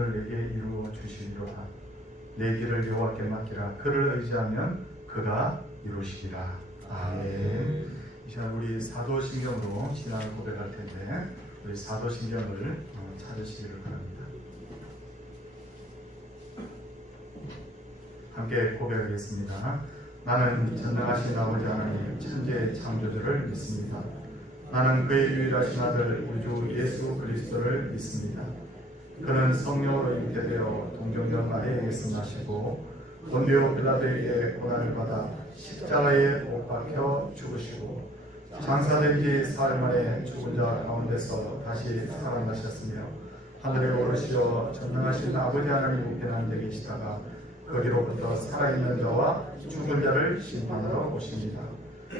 모든 내게 이루어 주시리로다. 내 길을 여호와께 맡기라. 그를 의지하면 그가 이루시리라. 아멘. 이 시간 우리 사도신경으로 신앙을 고백할 텐데 우리 사도신경을 찾으시기를 바랍니다. 함께 고백하겠습니다. 나는 전능하신 아버지 하나님 천지의 창조주를 믿습니다. 나는 그의 유일하신 아들 우리 주 예수 그리스도를 믿습니다. 그는 성령으로 잉태되어 동정녀 마리아에게서 나시고 본디오 빌라도에게 고난을 받아 십자가에 못 박혀 죽으시고 장사된 지 사흘 만에 죽은 자 가운데서 다시 살아나셨으며 하늘에 오르시어 전능하신 아버지 하나님 우편에 앉아 계시다가 거기로부터 살아있는 자와 죽은 자를 심판하러 오십니다.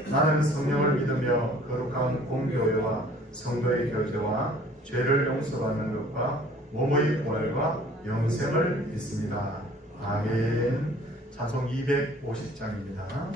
나는 성령을 믿으며 거룩한 공교회와 성도의 교제와 죄를 용서받는 것과 몸의 부활과 영생을 믿습니다. 아멘. 찬송 250장입니다.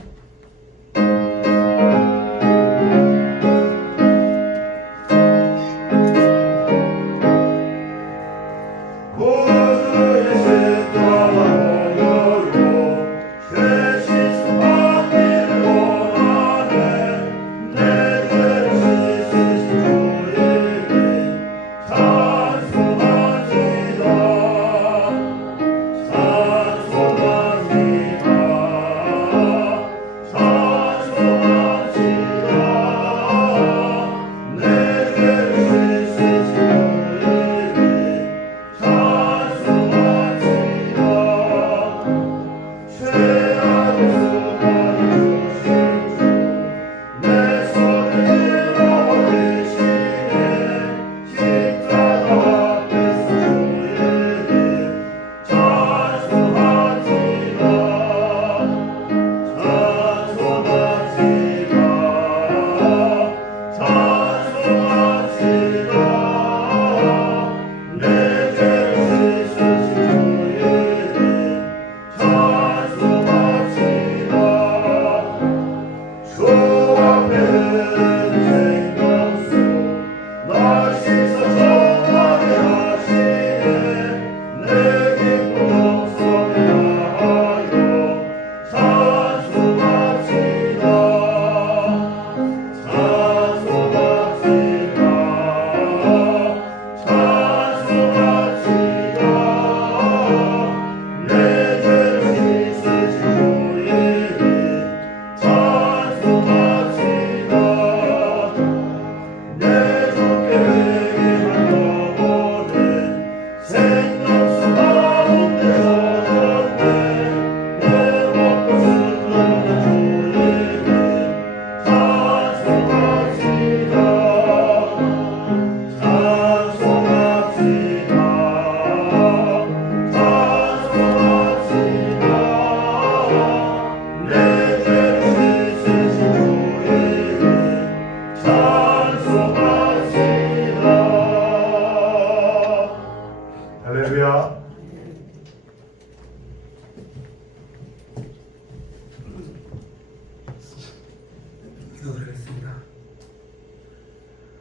기도드리겠습니다.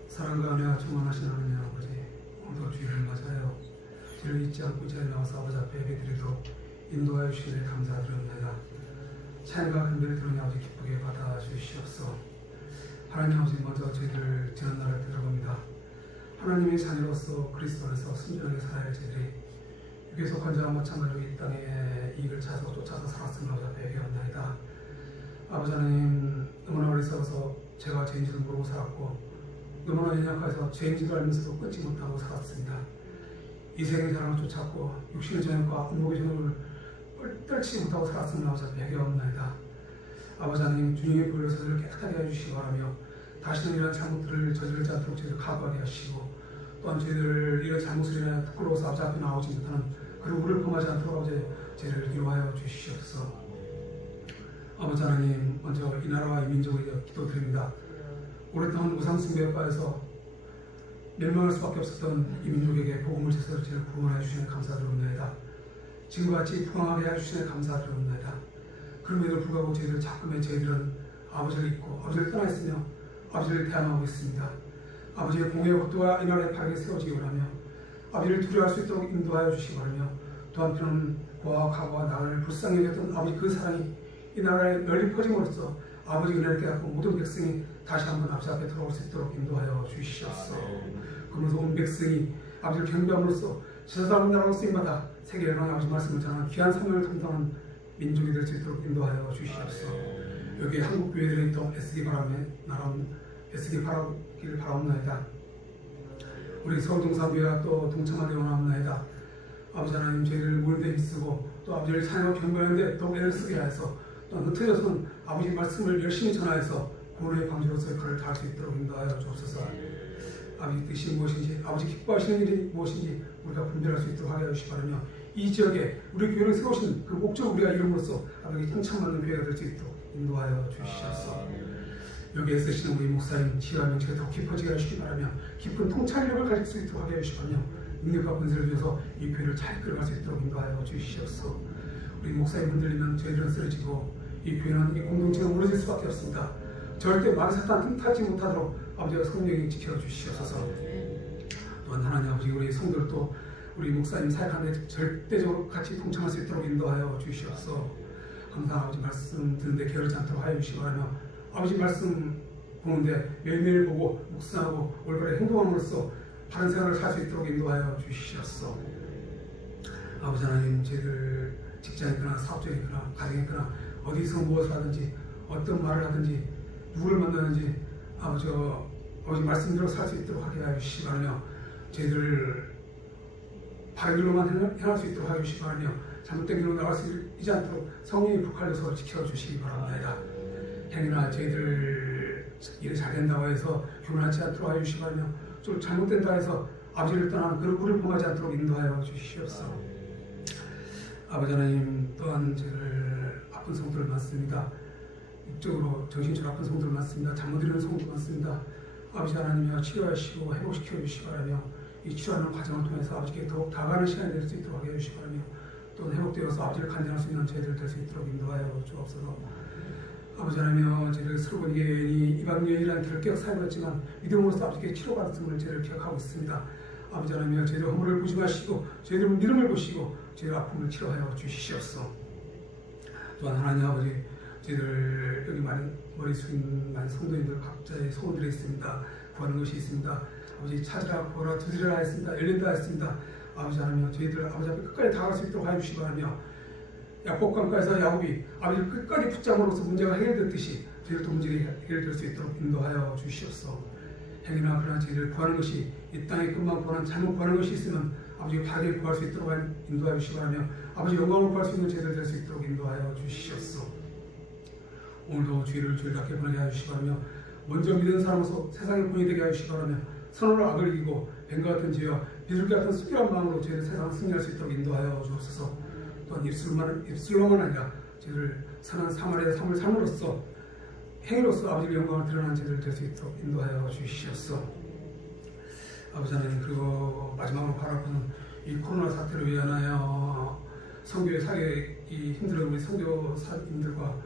사랑과 은혜가 충만하신 하나님 아버지, 오늘도 주일을 맞아요. 주를 잊지 않고 이 자리에 나와서 아버지 앞에 예배드리도록 인도하여 주시기를 감사드립니다. 찬양과 금배를 들으니 아버지 기쁘게 받아주시옵소서. 하나님 아버지, 먼저 저희들 지난날을 되돌아봅니다. 하나님의 자녀로서 그리스도 안에서 순전하게 살아야 할 저희들이 육에 속한 자와 마찬가지로 이 땅에 이익을 찾아서 쫓아서 살았음을 아버지 앞에 회개합니다. 아버지 하나님, 너무나 어리석어서 제가 죄인지도 모르고 살았고 너무나 연약해서 죄인지도 알면서도 끊지 못하고 살았습니다. 이 세상의 사랑을 쫓았고 육신의 전역과 안목의 전역을 떨치 못하고 살았음을 아버지 앞에 회개합니다. 아버지 하나님, 주님의 불로서 저를 깨끗하게 해주시기 바라며 다시는 이런 잘못들을 저지르지 않도록 저희를 각오하게 하시고 또한 저희들 이런 잘못을 인하여 부끄러워서 아버지 앞에 나오지 못하는 그런 우리를 범하지 않도록 아버지 저희를 인도하여 주시옵소서. 아버지 하나님, 먼저 이 나라와 이 민족을 위해 기도드립니다. 오랫동안 우상숭배에 빠져서 멸망할 수밖에 없었던 이 민족에게 복음을 제서로 저희를 구원하여 주시는 감사드립니다. 지금과 같이 풍성하게 해주시는 감사드립니다. 그럼에도 불구하고 저희들은 아버지를 잊고 아버지를 떠나 있으며 아버지를 대항하고 있습니다. 아버지의 공의의 법도가 이 나라에 바르게 세워지기 원하며 아버지를 두려워할 수 있도록 인도하여 주시기 바라며 또 한편은 고아와 과거와 나를 불쌍히 여겼던 아버지 그 사랑이 이 나라에 널리 퍼짐으로써 아버지 은혜를 깨닫고 모든 백성이 다시 한번 아버지 앞에 돌아올 수 있도록 인도하여 주시옵소서. 그러면서 온 백성이 아버지를 경배함으로써 지사사람 나라로 쓰임받아 세계 열방의 아버지 말씀을 전하는 귀한 사명을 감당하는 민족이 될 수 있도록 인도하여 주시옵소서. 여기 한국 교회들이 또 애쓰기 바라기를 바라옵나이다. 우리 서울동사교회와 또 동참하기 원하옵나이다. 아버지 하나님 저희를 모르는 데 힘쓰고 또 아버지를 사랑하고 경배하는데 또 애를 쓰게 하여서 또 흩어져서는 아버지 말씀을 열심히 전하여서 구원의 방주로서의 역할을 다할 수 있도록 인도하여 주옵소서. 아버지 뜻이 무엇인지 아버지 기뻐하시는 일이 무엇인지 우리가 분별할 수 있도록 하게 해주시기 바라며 이 지역에 우리 교회를 세우신 그 목적을 우리가 이름으로써 아버지 칭찬받는 교회가 될 수 있도록 인도하여 주시옵소서. 여기에 쓰시는 우리 목사님 지혜와 명체가 더 깊어지게 해주시기 바라며 깊은 통찰력을 가질 수 있도록 하게 해주시기 바라며 능력과 권세를 주셔서 이 교회를 잘 끌어갈 수 있도록 인도하여 주시옵소서. 우리 목사님 흔들리면 저희들은 쓰러지고 이 교회는 이 공동체가 무너질 수밖에 없습니다. 절대 마귀 사탄 틈타지 못하도록 아버지가 성령이 지켜주시옵소서. 또한 하나님 아버지 우리 성도들도 우리 목사님 사역하는데 절대적으로 같이 동참할 수 있도록 인도하여 주시옵소서. 항상 아버지 말씀 듣는데 게으르지 않도록 하여 주시기 바라며 아버지 말씀 보는데 매일매일 보고 묵상하고 올바르게 행동함으로써 바른 생활을 살 수 있도록 인도하여 주시옵소서. 아버지 하나님 저희들 직장이거나 사업적이거나 가정이거나 어디서 무엇을 하든지 어떤 말을 하든지 누구를 만나든지 아버지 말씀대로 살 수 있도록 하게 하여 주시기 바라며 저희들 바른 길로만 행할 수 있도록 하여 주시기 바라며 잘못된 길로 나갈 수 있지 않도록 성령의 북한에서 지켜주시기 바랍니다. 행여나 저희들 일이 잘 된다고 해서 교만하지 않도록 하여 주시기 바라며 좀 잘못된다 해서 아버지를 떠나는 그런 굴을 범하지 않도록 인도하여 주시옵소서. 아버지 하나님 또한 저희를 아픈 성도를 많습니다. 육적으로 정신적으로 아픈 성도를 많습니다. 잘못 이루는 성도를 많습니다. 아버지 하나님이여 치료하시고 회복시켜 주시기 바라며 이 치료하는 과정을 통해서 아버지께 더욱 다가가는 시간이 될 수 있도록 하게 해주시기 바라며 또 회복되어서 아버지를 간증할 수 있는 저희들 될 수 있도록 인도하여 주옵소서. 아버지 하나님이여 저희들 스루본 예언이 이방여인이라는 길을 깨어 살았지만 믿음으로써 아버지께 치료받았음을 저희를 기억하고 있습니다. 아버지 하나님이여 저희들 허물을 보지 마시고 저희들 믿음을 보시고 저희들 아픔을 치료하여 주시옵소서. 또한 하나님 아버지 저희들 여기 머리 숙인 많은 성도님들 각자의 소원들이 있습니다. 구하는 것이 있습니다. 아버지 찾으라 구하라 두드리라 했습니다. 열린다 했습니다. 아버지 하나님 저희들 아버지 앞에 끝까지 다가갈 수 있도록 하여주시기 바라며 야곱강가에서 야곱이 아버지를 끝까지 붙잡음으로써 문제가 해결됐듯이 저희들도 문제가 해결될 수 있도록 인도하여 주시옵소서. 행여나 그러나 저희들 구하는 것이 이 땅의 끝만 구하는 잘못 구하는 것이 있으면 아버지가 바르게 구할 수 있도록 인도하여 주시기 바라며 아버지 영광을 구할 수 있는 저희들 될 수 있도록 인도하여 주시옵소서. 오늘도 주의를 주일답게 보내게 하여 주시기 바라며 먼저 믿는 사람으로서 세상의 본이 되게 하여 주시기 바라며 선으로 악을 이기고 뱀과 같은 죄와 비둘기 같은 숙결한 마음으로 저희를 세상을 승리할 수 있도록 인도하여 주옵소서. 또한 입술로만 아니라 저희를 선한 사마리아의 삶을 삶으로써 행위로서 아버지의 영광을 드러나는 저희들 될 수 있도록 인도하여 주시옵소서. 아버지 하나님 그리고 마지막으로 바라보는 이 코로나 사태를 위하여 선교의 사역이 힘들어 우리 선교사님들과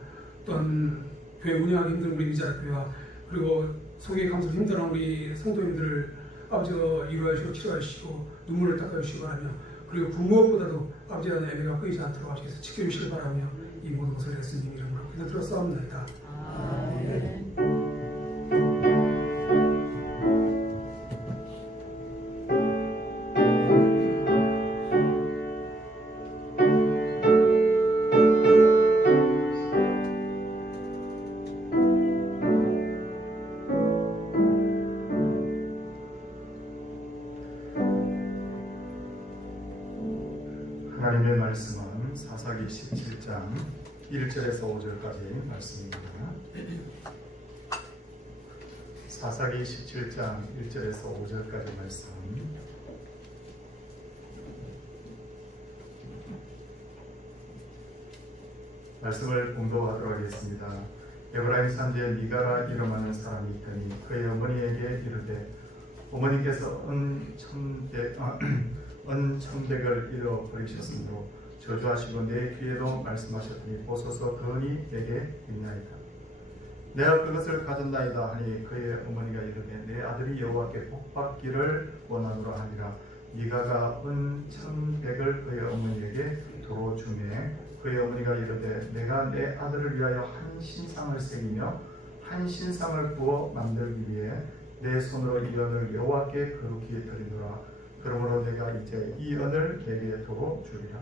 또한 교회 운영하기 힘든 우리 미자교회와 그리고 소개의 감수로 힘들어하는 우리 성도님들을 아버지가 이루하시고 치료하시고 눈물을 닦아주시기 바라며 그리고 그 무엇보다도 아버지 하나님의 애매가 끊이지 않도록 아버지께서 지켜주시길 바라며 이 모든 것을 예수님 이름으로 기도드려 싸움나이다. 아멘. 하나님의 말씀은 사사기 17장 1절에서 5절까지 말씀입니다. 사사기 17장 1절에서 5절까지 말씀. 말씀을 봉독하도록 하겠습니다. 에브라임 산지에 미가라 이름하는 사람이 있더니 그의 어머니에게 이르되 어머니께서 은천백을 잃어버리셨으므로 저주하시고 내 귀에도 말씀하셨더니 보소서 그 은이 내게 있나이다. 내가 그것을 가졌나이다 하니 그의 어머니가 이르되 내 아들이 여호와께 복받기를 원하노라 하니라. 미가가 은 1,100을 그의 어머니에게 도로 주매 그의 어머니가 이르되 내가 내 아들을 위하여 한 신상을 새기며 한 신상을 구워 만들기 위해 내 손으로 이 은을 여호와께 거룩히 드리노라. 그러므로 내가 이제 이 은을 내게 도로 주리라.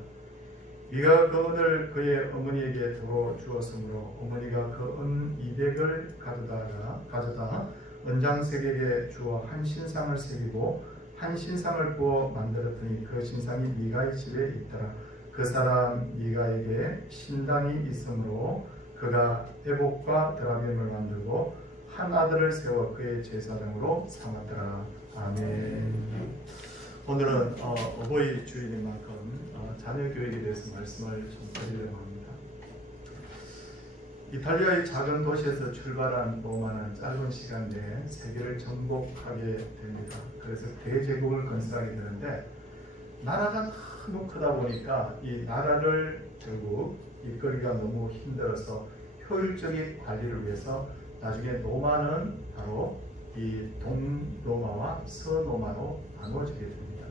미가가 그 은을 그의 어머니에게 도로 주었으므로 어머니가 그 은 200을 가져다 은장색에게 주어 한 신상을 새기고 한 신상을 구워 만들었더니 그 신상이 미가의 집에 있더라. 그 사람 미가에게 신당이 있으므로 그가 에봇과 드라빔을 만들고 한 아들을 세워 그의 제사장으로 삼았더라. 아멘. 오늘은 어버이 주일인 만큼 자녀 교육에 대해서 말씀을 좀 드리려고 합니다. 이탈리아의 작은 도시에서 출발한 로마는 짧은 시간 내에 세계를 정복하게 됩니다. 그래서 대제국을 건설하게 되는데 나라가 너무 크다 보니까 이 나라를 결국 이끌기가 너무 힘들어서 효율적인 관리를 위해서 나중에 로마는 바로 이 동로마와 서로마로 나누어지게 됩니다.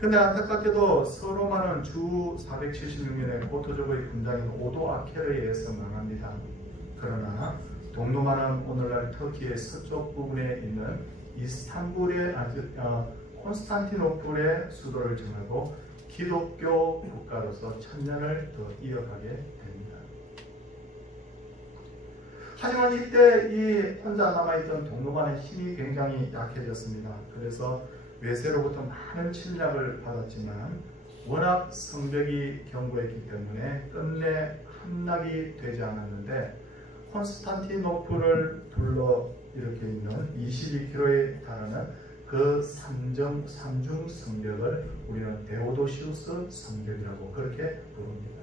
근데 안타깝게도 서로마는 주 476년에 고토족의 군장인 오도아케르에 의해서 망합니다. 그러나 동로마는 오늘날 터키의 서쪽 부분에 있는 이스탄불의 콘스탄티노플의 수도를 정하고 기독교 국가로서 천년을 더 이어가게 됩니다. 하지만 이때 이 혼자 남아있던 동로마의 힘이 굉장히 약해졌습니다. 그래서 외세로부터 많은 침략을 받았지만 워낙 성벽이 견고했기 때문에 끝내 함락이 되지 않았는데 콘스탄티노플을 둘러 이렇게 있는 22km에 달하는 그 삼중 성벽을 우리는 데오도시우스 성벽이라고 그렇게 부릅니다.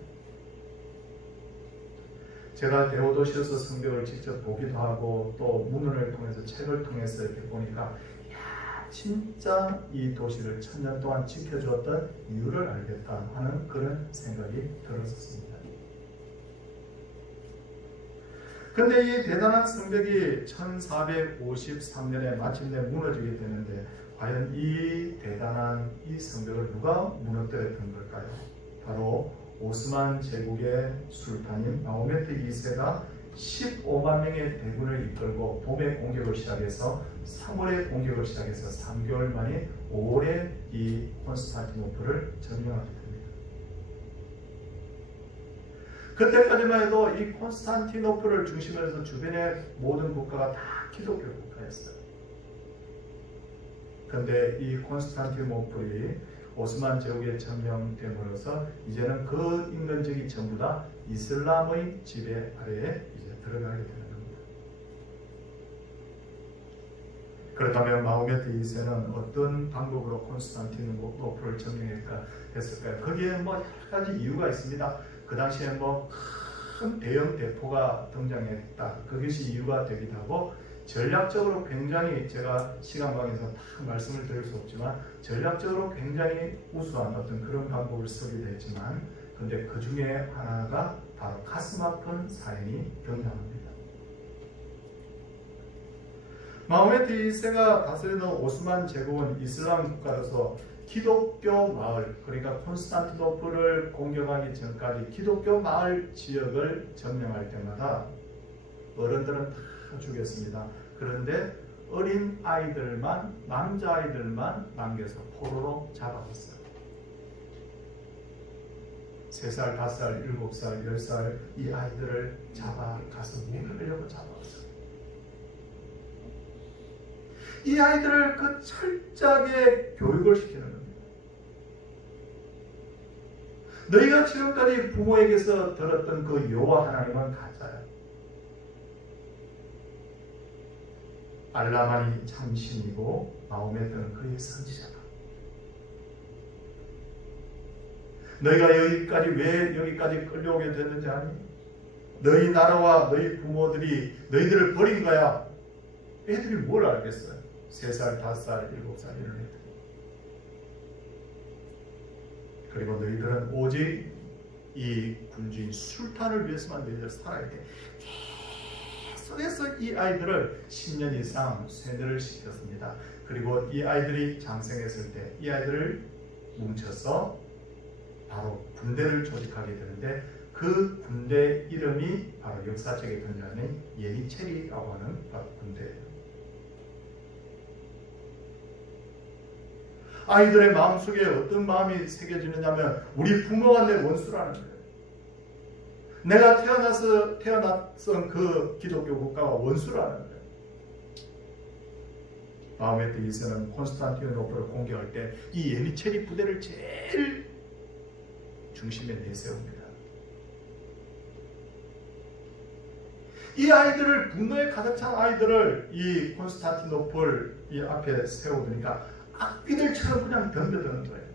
제가 데오도시우스 성벽을 직접 보기도 하고 또 문헌을 통해서 책을 통해서 이렇게 보니까 진짜 이 도시를 천년 동안 지켜주었던 이유를 알겠다 하는 그런 생각이 들었습니다. 그런데 이 대단한 성벽이 1453년에 마침내 무너지게 되는데 과연 이 대단한 이 성벽을 누가 무너뜨렸던 걸까요? 바로 오스만 제국의 술탄인 마호메트 2세가 15만 명의 대군을 이끌고 봄에 공격을 시작해서 3월에 공격을 시작해서 3개월 만에 5월에 이 콘스탄티노플을 점령하게 됩니다. 그때까지만 해도 이 콘스탄티노플을 중심으로 해서 주변의 모든 국가가 다 기독교 국가였어요. 그런데 이 콘스탄티노플이 오스만 제국에 점령됨으로써 이제는 그 인근지역이 전부 다 이슬람의 지배 아래에 이제 들어가게 되는 겁니다. 그렇다면 마호메트 2세는 어떤 방법으로 콘스탄티노플을 점령했을까요? 거기에 여러 가지 이유가 있습니다. 그 당시에 큰 대형 대포가 등장했다. 그것이 이유가 되기도 하고 전략적으로 굉장히 제가 시간방에서 다 말씀을 드릴 수 없지만 전략적으로 굉장히 우수한 어떤 그런 방법을 쓰기도 했지만 근데 그 중에 하나가 바로 가슴 아픈 사연이 등장합니다. 마호메트 1세가 다스리던 오스만 제국은 이슬람 국가로서 기독교 마을, 그러니까 콘스탄티노플을 공격하기 전까지 기독교 마을 지역을 점령할 때마다 어른들은 다 죽였습니다. 그런데 어린 아이들만, 남자아이들만 남겨서 포로로 잡아갔어요. 3살, 5살, 7살, 10살 이 아이들을 잡아가서 먹이려고 잡아갔어요. 이 아이들을 그 철저하게 교육을 시키는 겁니다. 너희가 지금까지 부모에게서 들었던 그 여호와 하나님은 가짜야. 알라만이 참신이고 마호메트는 그의 선지자다. 너희가 왜 여기까지 끌려오게 됐는지 아니? 너희 나라와 너희 부모들이 너희들을 버린 거야. 애들이 뭘 알겠어요? 3살, 5살, 7살 이런 애들. 그리고 너희들은 오직 이 군주인 술탄을 위해서만 너희들 살아야 돼. 계속해서 이 아이들을 10년 이상 세뇌를 시켰습니다. 그리고 이 아이들이 장성했을 때 이 아이들을 뭉쳐서 바로 군대를 조직하게 되는데 그 군대 이름이 바로 역사책에 등장하는 예니체리라고 하는 바로 군대예요. 아이들의 마음속에 어떤 마음이 새겨지느냐면 우리 부모가 내 원수라는 거예요. 내가 태어났던 그 기독교 국가가 원수라는 거예요. 다음에 데이스는 콘스탄티노플을 공격할 때 이 예니체리 부대를 제일 중심에 내세웁니다. 이 아이들을 분노에 가득 찬 아이들을 이 콘스탄티노플 이 앞에 세워두니까 악귀들처럼 그냥 덤벼드는 거예요.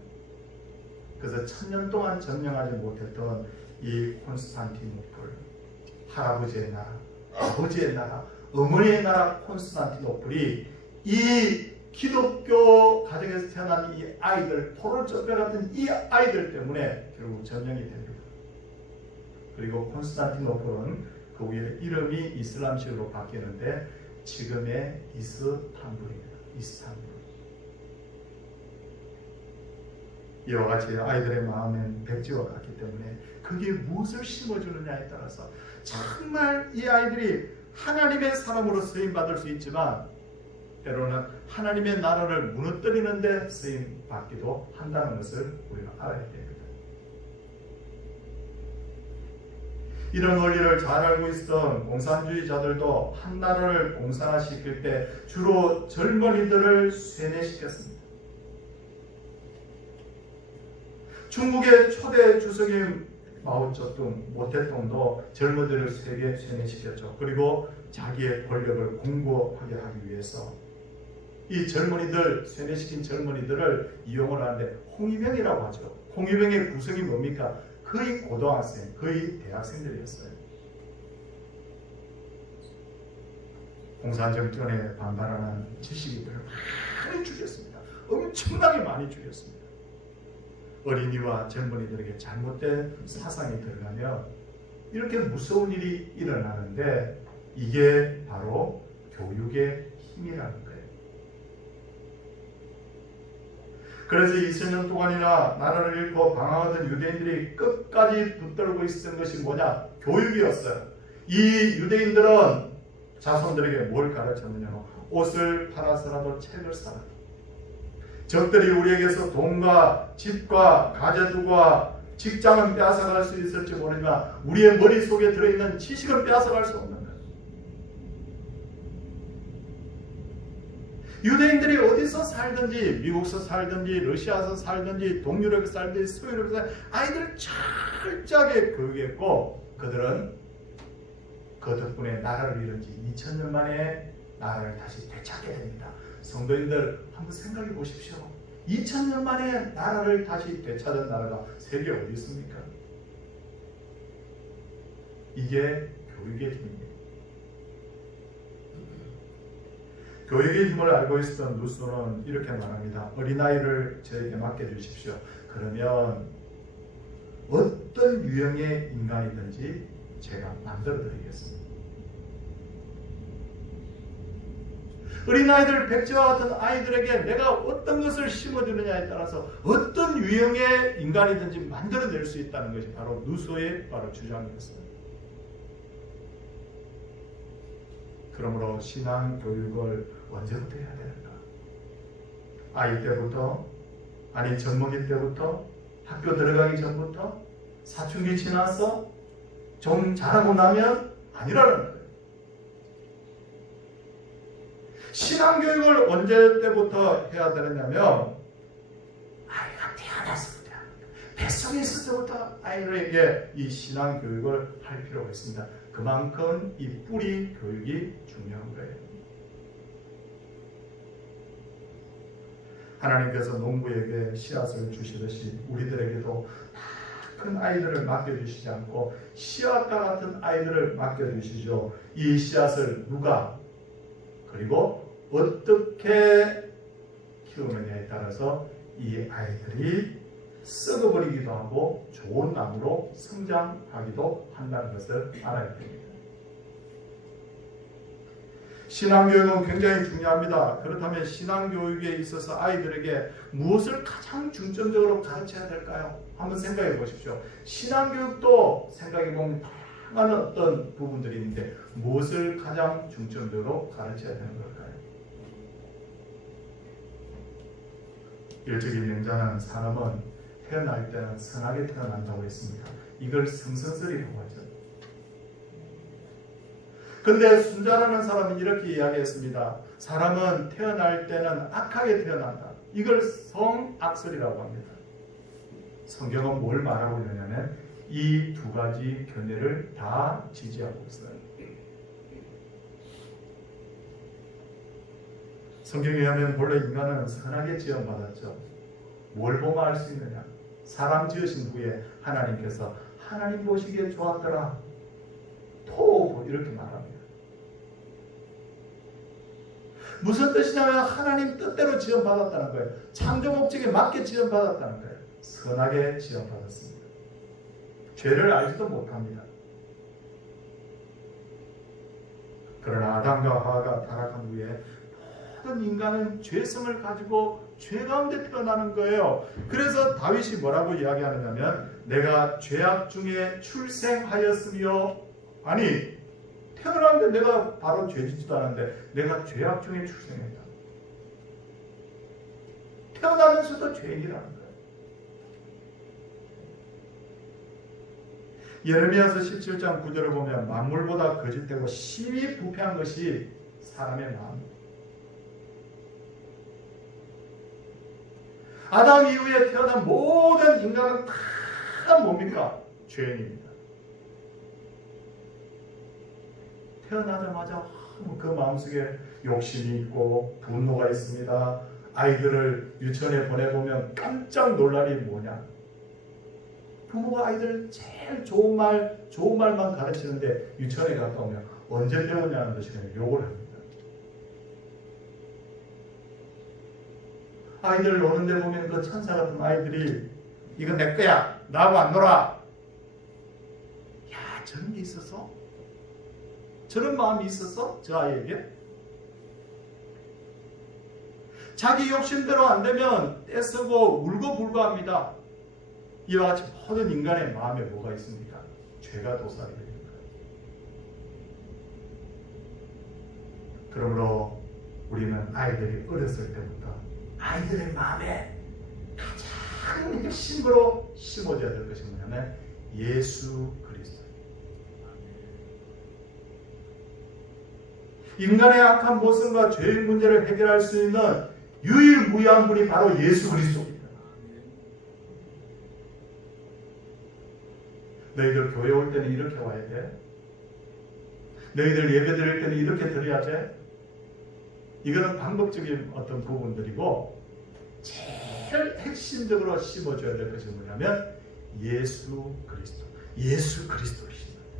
그래서 1000년 동안 점령하지 못했던 이 콘스탄티노플, 할아버지의 나라, 아버지의 나라, 어머니의 나라 콘스탄티노플이 이 기독교 가정에서 태어난 이 아이들, 포를 쫓겨갔던 이 아이들 때문에 결국 점령이 됩니다. 그리고 콘스탄티노플은 그 위에 이름이 이슬람식으로 바뀌는데 지금의 이스탄불입니다. 이스탄불. 이와 같이 아이들의 마음은 백지와 같기 때문에 그게 무엇을 심어주느냐에 따라서 정말 이 아이들이 하나님의 사람으로 쓰임받을 수 있지만 때로는 하나님의 나라를 무너뜨리는 데 쓰임받기도 한다는 것을 우리가 알아야 됩니다. 이런 원리를 잘 알고 있었던 공산주의자들도 한 나라를 공산화시킬 때 주로 젊은이들을 세뇌시켰습니다. 중국의 초대 주석인 마오쩌둥, 모태동도 젊은이들을 세게 세뇌시켰죠. 그리고 자기의 권력을 공고하게 하기 위해서 이 젊은이들, 세뇌시킨 젊은이들을 이용을 하는데 홍위병이라고 하죠. 홍위병의 구성이 뭡니까? 거의 고등학생, 거의 대학생들이었어요. 공산정권에 반발하는 지식인들을 많이 죽였습니다. 엄청나게 많이 죽였습니다. 어린이와 젊은이들에게 잘못된 사상이 들어가면 이렇게 무서운 일이 일어나는데 이게 바로 교육의 힘이라는 거예요. 그래서 2000년 동안이나 나라를 잃고 방황하던 유대인들이 끝까지 붙들고 있었던 것이 뭐냐? 교육이었어요. 이 유대인들은 자손들에게 뭘 가르쳤느냐? 옷을 팔아서라도 책을 사라. 적들이 우리에게서 돈과 집과 가재두과 직장은 빼앗아갈 수 있을지 모르지만 우리의 머릿속에 들어있는 지식은 빼앗아갈 수 없는 거예요. 유대인들이 어디서 살든지 미국에서 살든지 러시아에서 살든지 동유럽에서 살든지 서유럽에서 살든지 아이들을 철저하게 교육했고 그들은 그 덕분에 나라를 잃은 지 2000년 만에 나라를 다시 되찾게 됩니다. 성도님들 한번 생각해 보십시오. 2000년 만에 나라를 다시 되찾은 나라가 세계에 어디 있습니까? 이게 교육의 힘입니다. 교육의 힘을 알고 있었던 루소는 이렇게 말합니다. 어린아이를 저에게 맡겨주십시오. 그러면 어떤 유형의 인간이든지 제가 만들어드리겠습니다. 어린아이들, 백지와 같은 아이들에게 내가 어떤 것을 심어주느냐에 따라서 어떤 유형의 인간이든지 만들어낼 수 있다는 것이 바로 루소의 바로 주장이었어요. 그러므로 신앙 교육을 언제부터 해야 되는가? 아이 때부터? 아니 젊은이 때부터? 학교 들어가기 전부터? 사춘기 지나서? 좀 자라고 나면? 아니라는 거예요. 신앙교육을 언제 때부터 해야 되느냐면 아이가 태어났을 때 뱃속에 있을 때부터 아이들에게 이 신앙교육을 할 필요가 있습니다. 그만큼 이 뿌리 교육이 중요한 거예요. 하나님께서 농부에게 씨앗을 주시듯이 우리들에게도 큰 아이들을 맡겨주시지 않고 씨앗과 같은 아이들을 맡겨주시죠. 이 씨앗을 누가 그리고 어떻게 키우느냐에 따라서 이 아이들이 썩어버리기도 하고 좋은 나무로 성장하기도 한다는 것을 알아야 됩니다. 신앙교육은 굉장히 중요합니다. 그렇다면 신앙교육에 있어서 아이들에게 무엇을 가장 중점적으로 가르쳐야 될까요? 한번 생각해 보십시오. 신앙교육도 생각해 보면 다양한 어떤 부분들이 있는데 무엇을 가장 중점적으로 가르쳐야 되는 걸까요? 일찍이 맹자는 사람은 태어날 때는 선하게 태어난다고 했습니다. 이걸 성선설이라고 하죠. 근데 순자라는 사람은 이렇게 이야기했습니다. 사람은 태어날 때는 악하게 태어난다. 이걸 성악설이라고 합니다. 성경은 뭘 말하고 있느냐면 이 두 가지 견해를 다 지지하고 있어요. 성경에 의하면 본래 인간은 선하게 지음받았죠. 뭘 보면 알 수 있느냐? 사람 지으신 후에 하나님께서 하나님 보시기에 좋았더라. 토 이렇게 말합니다. 무슨 뜻이냐면 하나님 뜻대로 지음받았다는 거예요. 창조 목적에 맞게 지음받았다는 거예요. 선하게 지음받았습니다. 죄를 알지도 못합니다. 그러나 아담과 하와가 타락한 후에 모든 인간은 죄성을 가지고 죄 가운데 태어나는 거예요. 그래서 다윗이 뭐라고 이야기하느냐면 내가 죄악 중에 출생하였으며 아니 태어났는데 내가 바로 죄짓지도 않았는데 내가 죄악 중에 출생했다. 태어나면서도 죄인이라는 거예요. 예레미야서 17장 9절을 보면 만물보다 거짓되고 심히 부패한 것이 사람의 마음입니다. 아담 이후에 태어난 모든 인간은 다 뭡니까? 죄인입니다. 태어나자마자 그 마음속에 욕심이 있고 분노가 있습니다. 아이들을 유치원에 보내보면 깜짝 놀랄 일이 뭐냐? 부모가 아이들 제일 좋은 말만 가르치는데 유치원에 갔다 오면 언제 배우냐는 듯이 욕을 합니다. 아이들 노는데 보면 그 천사 같은 아이들이 이거 내 거야. 나하고 안 놀아. 야, 저런 게 있었어? 저런 마음이 있었어? 저 아이에게? 자기 욕심대로 안 되면 떼쓰고 울고불고 합니다. 이와 같이 모든 인간의 마음에 뭐가 있습니까? 죄가 도사리 됩니다. 그러므로 우리는 아이들이 어렸을 때부터 아이들의 마음에 가장 핵심으로 심어줘야 될 것이 뭐냐면 예수 그리스도. 인간의 악한 모습과 죄의 문제를 해결할 수 있는 유일무이한 분이 바로 예수 그리스도입니다. 너희들 교회 올 때는 이렇게 와야 돼. 너희들 예배 드릴 때는 이렇게 드려야 돼. 이거는 방법적인 어떤 부분들이고 제일 핵심적으로 심어줘야 될 것이 뭐냐면 예수 그리스도. 예수 그리스도를 심어야 돼.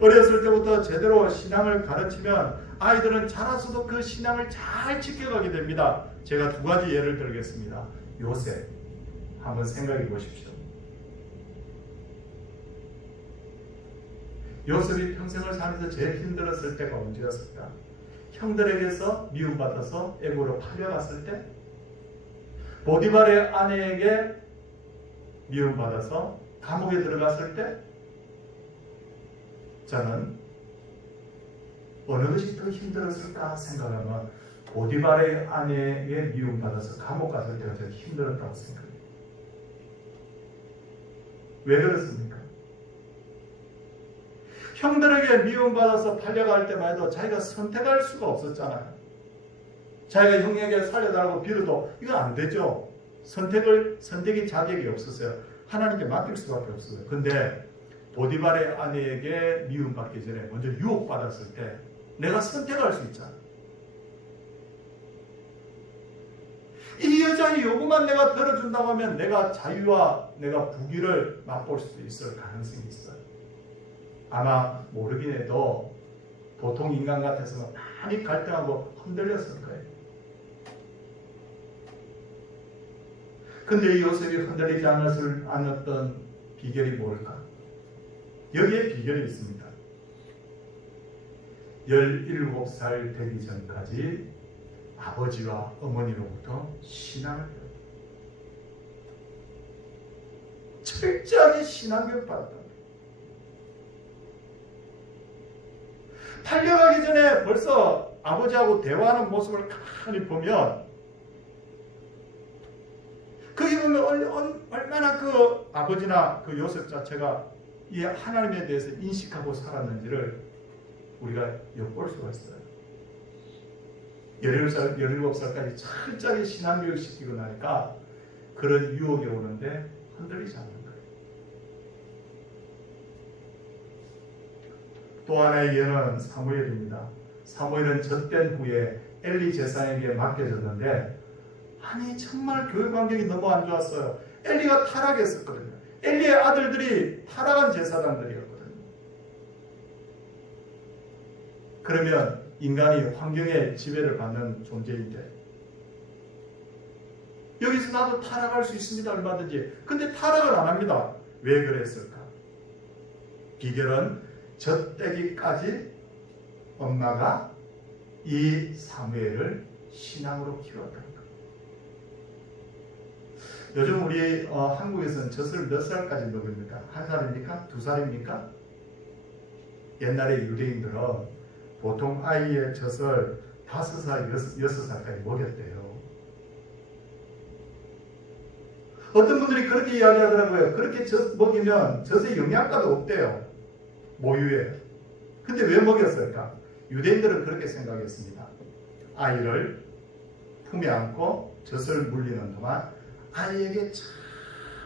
어렸을 때부터 제대로 신앙을 가르치면 아이들은 자라서도 그 신앙을 잘 지켜가게 됩니다. 제가 두 가지 예를 들겠습니다. 요셉 한번 생각해 보십시오. 요셉이 평생을 살면서 제일 힘들었을 때가 언제였을까? 형들에게서 미움받아서 애고로 팔려갔을 때, 보디발의 아내에게 미움받아서 감옥에 들어갔을 때, 저는 어느 것이 더 힘들었을까 생각하면 보디발의 아내에게 미움받아서 감옥 갔을 때가 제일 힘들었다고 생각합니다. 왜 그렇습니까? 형들에게 미움받아서 팔려갈 때만 해도 자기가 선택할 수가 없었잖아요. 자기가 형에게 살려달라고 빌어도 이건 안 되죠. 선택이 자격이 없었어요. 하나님께 맡길 수밖에 없었어요. 근데 보디발의 아내에게 미움받기 전에 먼저 유혹받았을 때 내가 선택할 수 있잖아. 이 여자의 요구만 내가 들어준다고 하면 내가 자유와 내가 부귀를 맛볼 수도 있을 가능성이 있어요. 아마 모르긴 해도 보통 인간 같아서는 많이 갈등하고 흔들렸을 거예요. 근데 이 요셉이 흔들리지 않았던 비결이 뭘까? 여기에 비결이 있습니다. 17살 되기 전까지 아버지와 어머니로부터 신앙을 배웠다. 철저하게 신앙교육 받았다. 팔려가기 전에 벌써 아버지하고 대화하는 모습을 가만히 보면 거기 보면 얼마나 그 아버지나 그 요셉 자체가 이 하나님에 대해서 인식하고 살았는지를 우리가 엿볼 수가 있어요. 17살까지 철저하게 신앙교육 시키고 나니까 그런 유혹이 오는데 흔들리지 않는 거예요. 또 하나의 예는 사무엘입니다. 사무엘은 젖된 후에 엘리 제사장에게 맡겨졌는데 아니 정말 교육 환경이 너무 안 좋았어요. 엘리가 타락했었거든요. 엘리의 아들들이 타락한 제사장들이었거든요. 그러면 인간이 환경의 지배를 받는 존재인데 여기서 나도 타락할 수 있습니다. 얼마든지. 근데 타락을 안 합니다. 왜 그랬을까? 비결은 젖대기까지 엄마가 이 사무엘을 신앙으로 키웠다는 거예요. 요즘 우리 한국에서는 젖을 몇 살까지 먹습니까? 1살입니까? 2살입니까? 옛날에 유대인들은 보통 아이의 젖을 5살, 6살까지 먹였대요. 어떤 분들이 그렇게 이야기하더라고요. 그렇게 젖 먹이면 젖에 영양가도 없대요. 모유에. 근데 왜 먹였을까? 유대인들은 그렇게 생각했습니다. 아이를 품에 안고 젖을 물리는 동안 아이에게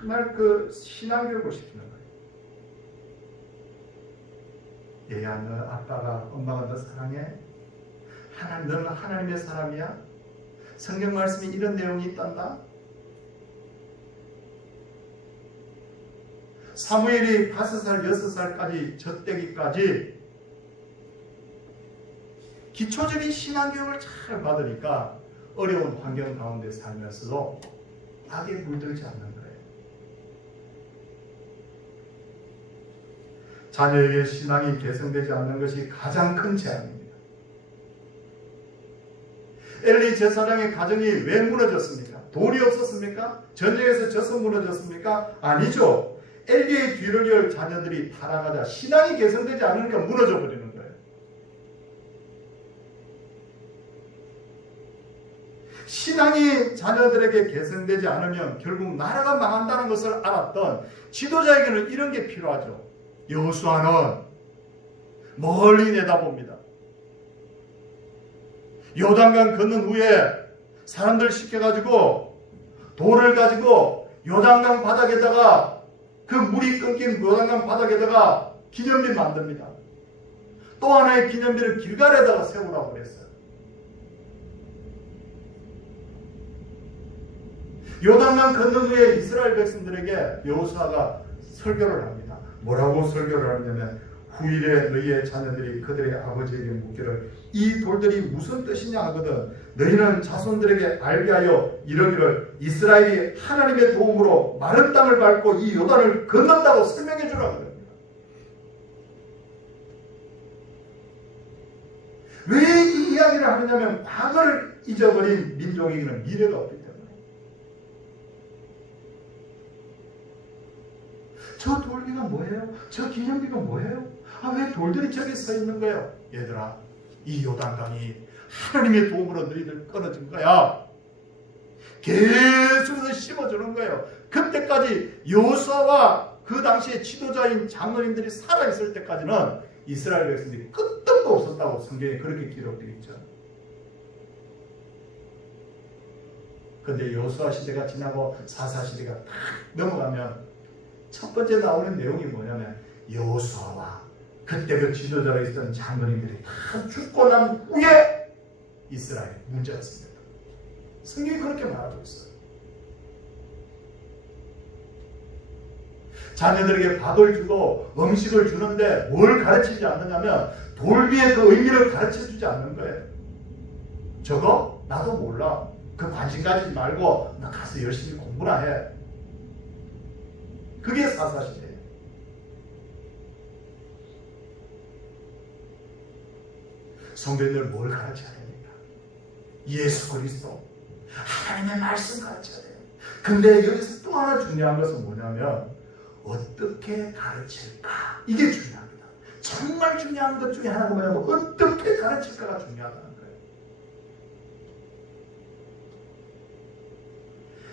정말 그 신앙교육을 시키는 거예요. 얘야, 너 아빠가, 엄마가 너 사랑해? 너는 하나님의 사람이야? 성경 말씀에 이런 내용이 있단다? 사무엘이 5살, 6살까지 젖대기까지 기초적인 신앙교육을 잘 받으니까 어려운 환경 가운데 살면서도 악에 물들지 않는 거예요. 자녀에게 신앙이 개선되지 않는 것이 가장 큰 재앙입니다. 엘리 제사장의 가정이 왜 무너졌습니까? 돈이 없었습니까? 전쟁에서 져서 무너졌습니까? 아니죠. 엘리의 뒤를 이을 자녀들이 타락하자 신앙이 개선되지 않으니까 무너져 버리는 거예요. 신앙이 자녀들에게 개선되지 않으면 결국 나라가 망한다는 것을 알았던 지도자에게는 이런 게 필요하죠. 여호수아는 멀리 내다봅니다. 요단강 건넌 후에 사람들 시켜가지고 돌을 가지고 요단강 바닥에다가 그 물이 끊긴 요단강 바닥에다가 기념비 만듭니다. 또 하나의 기념비를 길갈에다가 세우라고 그랬어요. 요단강 건넌 후에 이스라엘 백성들에게 여호수아가 설교를 합니다. 뭐라고 설교를 하냐면 후일에 너희의 자녀들이 그들의 아버지에게 묻기를 이 돌들이 무슨 뜻이냐 하거든 너희는 자손들에게 알게 하여 이러기를 이스라엘이 하나님의 도움으로 마른 땅을 밟고 이 요단을 건넜다고 설명해 주라고 합니다. 왜 이 이야기를 하느냐면 과거를 잊어버린 민족에게는 미래가 없기 때문에. 저 돌기가 뭐예요? 저 기념비가 뭐예요? 왜 돌들이 저기 서 있는 거예요? 얘들아, 이 요단강이 하나님의 도움으로 너희들 끊어진 거야. 계속해서 심어주는 거예요. 그때까지 여호수아와 그 당시에 지도자인 장로님들이 살아있을 때까지는 이스라엘 백성들이 끝도 없었다고 성경에 그렇게 기록되어 있죠. 근데 여호수아 시대가 지나고 사사 시대가 딱 넘어가면 첫 번째 나오는 내용이 뭐냐면 여호수아와 그때 그 지도자로 있던 장로님들이 다 죽고 난 후에 이스라엘 문제였습니다. 성경이 그렇게 말하고 있어요. 자녀들에게 밥을 주고 음식을 주는데 뭘 가르치지 않느냐면 돌비의 그 의미를 가르쳐주지 않는 거예요. 저거 나도 몰라. 그 관심 가지지 말고 나 가서 열심히 공부나 해. 그게 사사시대예요. 성도님들 뭘 가르쳐야 됩니까? 예수 그리스도 하나님의 말씀 가르쳐야 돼요. 근데 여기서 또 하나 중요한 것은 뭐냐면 어떻게 가르칠까? 이게 중요합니다. 정말 중요한 것 중에 하나가 뭐냐면 어떻게 가르칠까가 중요하다는 거예요.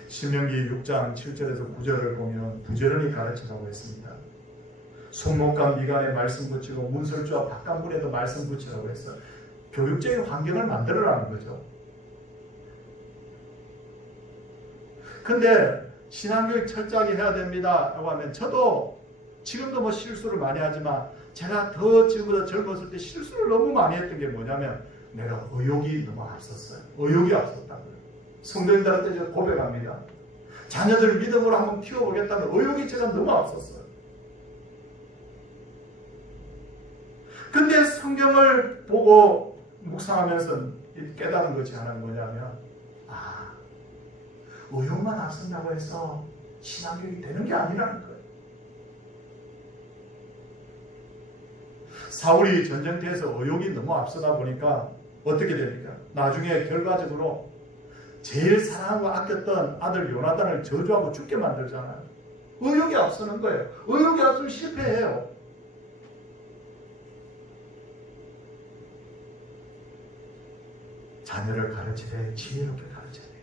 신명기 6장 7절에서 9절을 보면 부지런히 가르치라고 했습니다. 손목과 미간에 말씀 붙이고 문설주와 바깥문에도 말씀 붙이라고 했어요. 교육적인 환경을 만들어라는 거죠. 근데 신앙교육 철저하게 해야 됩니다 라고 하면 저도 지금도 뭐 실수를 많이 하지만 제가 더 지금보다 젊었을 때 실수를 너무 많이 했던 게 뭐냐면 내가 의욕이 너무 앞섰어요. 의욕이 앞섰다고요. 성도님들한테 제가 고백합니다. 자녀들 믿음으로 한번 키워보겠다는 의욕이 제가 너무 앞섰어요. 근데 성경을 보고 묵상하면서 깨달은 것이 하나는 뭐냐면 의욕만 앞선다고 해서 신앙교육이 되는 게 아니라는 거예요. 사울이 전쟁터에서 의욕이 너무 앞서다 보니까 어떻게 됩니까? 나중에 결과적으로 제일 사랑하고 아꼈던 아들 요나단을 저주하고 죽게 만들잖아요. 의욕이 앞서는 거예요. 의욕이 앞서면 실패해요. 자녀를 가르치되 지혜롭게 가르쳐야 돼요.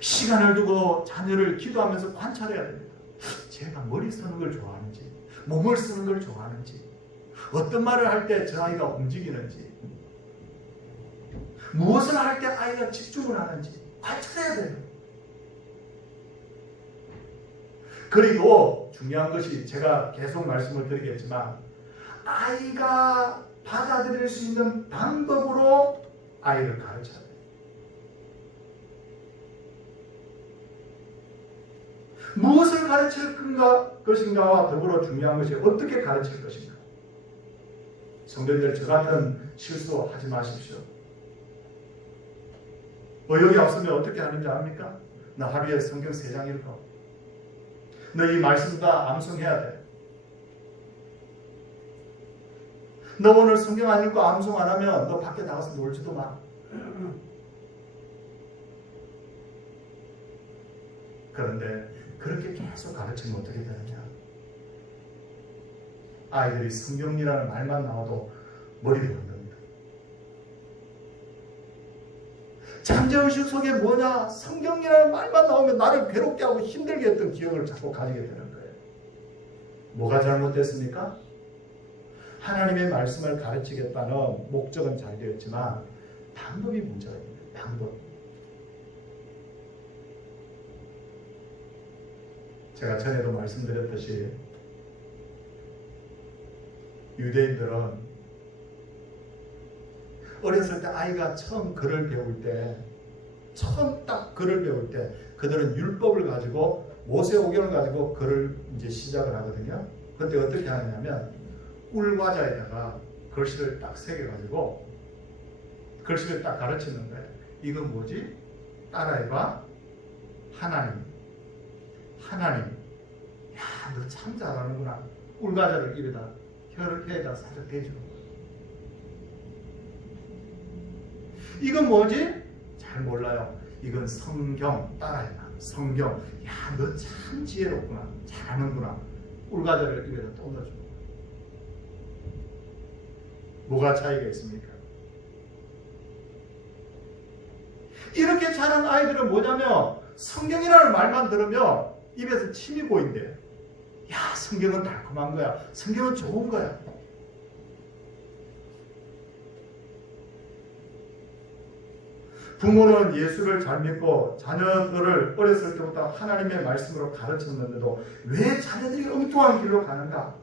시간을 두고 자녀를 기도하면서 관찰해야 됩니다. 제가 머리 쓰는 걸 좋아하는지, 몸을 쓰는 걸 좋아하는지, 어떤 말을 할 때 저 아이가 움직이는지, 무엇을 할 때 아이가 집중을 하는지 관찰해야 돼요. 그리고 중요한 것이 제가 계속 말씀을 드리겠지만 아이가 받아들일 수 있는 방법으로 아이를 가르쳐야 돼요. 무엇을 가르칠 것인가와 더불어 중요한 것이 어떻게 가르칠 것인가. 성도님들 저 같은 실수하지 마십시오. 의욕이 없으면 어떻게 하는지 압니까? 나 하루에 성경 3장 읽어. 너 이 말씀 다 암송해야 돼. 너 오늘 성경 안 읽고 암송 안 하면 너 밖에 나가서 놀지도 마. 그런데 그렇게 계속 가르치면 어떻게 되느냐? 아이들이 성경이라는 말만 나와도 머리를 흔듭니다. 잠재의식 속에 뭐냐? 성경이라는 말만 나오면 나를 괴롭게 하고 힘들게 했던 기억을 자꾸 가지게 되는 거예요. 뭐가 잘못됐습니까? 하나님의 말씀을 가르치겠다는 목적은 잘 되었지만 방법이 문제가 있는 거예요. 방법. 제가 전에도 말씀드렸듯이 유대인들은 어렸을 때 아이가 처음 글을 배울 때, 처음 딱 글을 배울 때 그들은 율법을 가지고 모세오경을 가지고 글을 이제 시작을 하거든요. 그때 어떻게 하냐면 꿀과자에다가 글씨를 딱 새겨가지고 글씨를 딱 가르치는 거예요. 이건 뭐지? 딸아이가 하나님. 야, 너 참 잘하는구나. 꿀과자를 입에다 혀에다 살짝 대주는 거예요. 이건 뭐지? 잘 몰라요. 이건 성경. 딸아이가 성경. 야, 너 참 지혜롭구나. 잘하는구나. 꿀과자를 입에다 또 얹어주는 거예요. 뭐가 차이가 있습니까? 이렇게 자란 아이들은 뭐냐면 성경이라는 말만 들으면 입에서 침이 보인대요. 야, 성경은 달콤한 거야. 성경은 좋은 거야. 부모는 예수를 잘 믿고 자녀들을 어렸을 때부터 하나님의 말씀으로 가르쳤는데도 왜 자녀들이 엉뚱한 길로 가는가?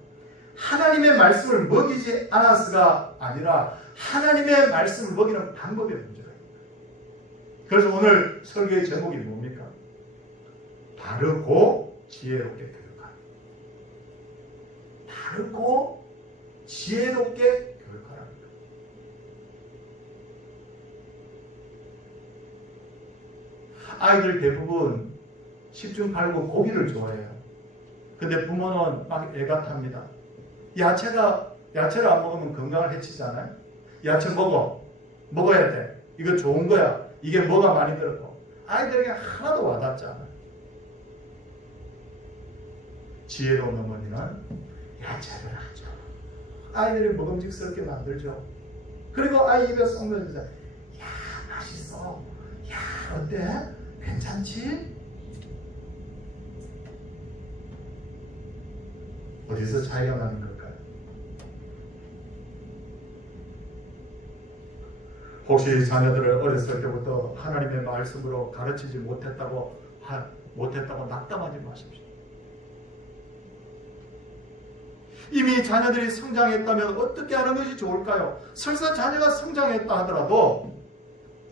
하나님의 말씀을 먹이지 않았으가 아니라 하나님의 말씀을 먹이는 방법에 문제가 있습니다. 그래서 오늘 설교의 제목이 뭡니까? 바르고 지혜롭게 교육하라. 바르고 지혜롭게 교육하라. 아이들 대부분 10중 8구 고기를 좋아해요. 근데 부모는 막 애가 탑니다. 야채가 야채를 안 먹으면 건강을 해치잖아요. 야채 먹어야 돼. 이거 좋은 거야. 이게 뭐가 많이 들었고. 아이들에게 하나도 와닿지 않아요. 지혜로운 어머니는 야채를 하죠. 아이들이 먹음직스럽게 만들죠. 그리고 아이 입에 쏙 넣어주세요. 야, 맛있어. 야, 어때? 괜찮지? 어디서 차이가 나는 걸까요? 혹시 자녀들을 어렸을 때부터 하나님의 말씀으로 가르치지 못했다고 낙담하지 마십시오. 이미 자녀들이 성장했다면 어떻게 하는 것이 좋을까요? 설사 자녀가 성장했다 하더라도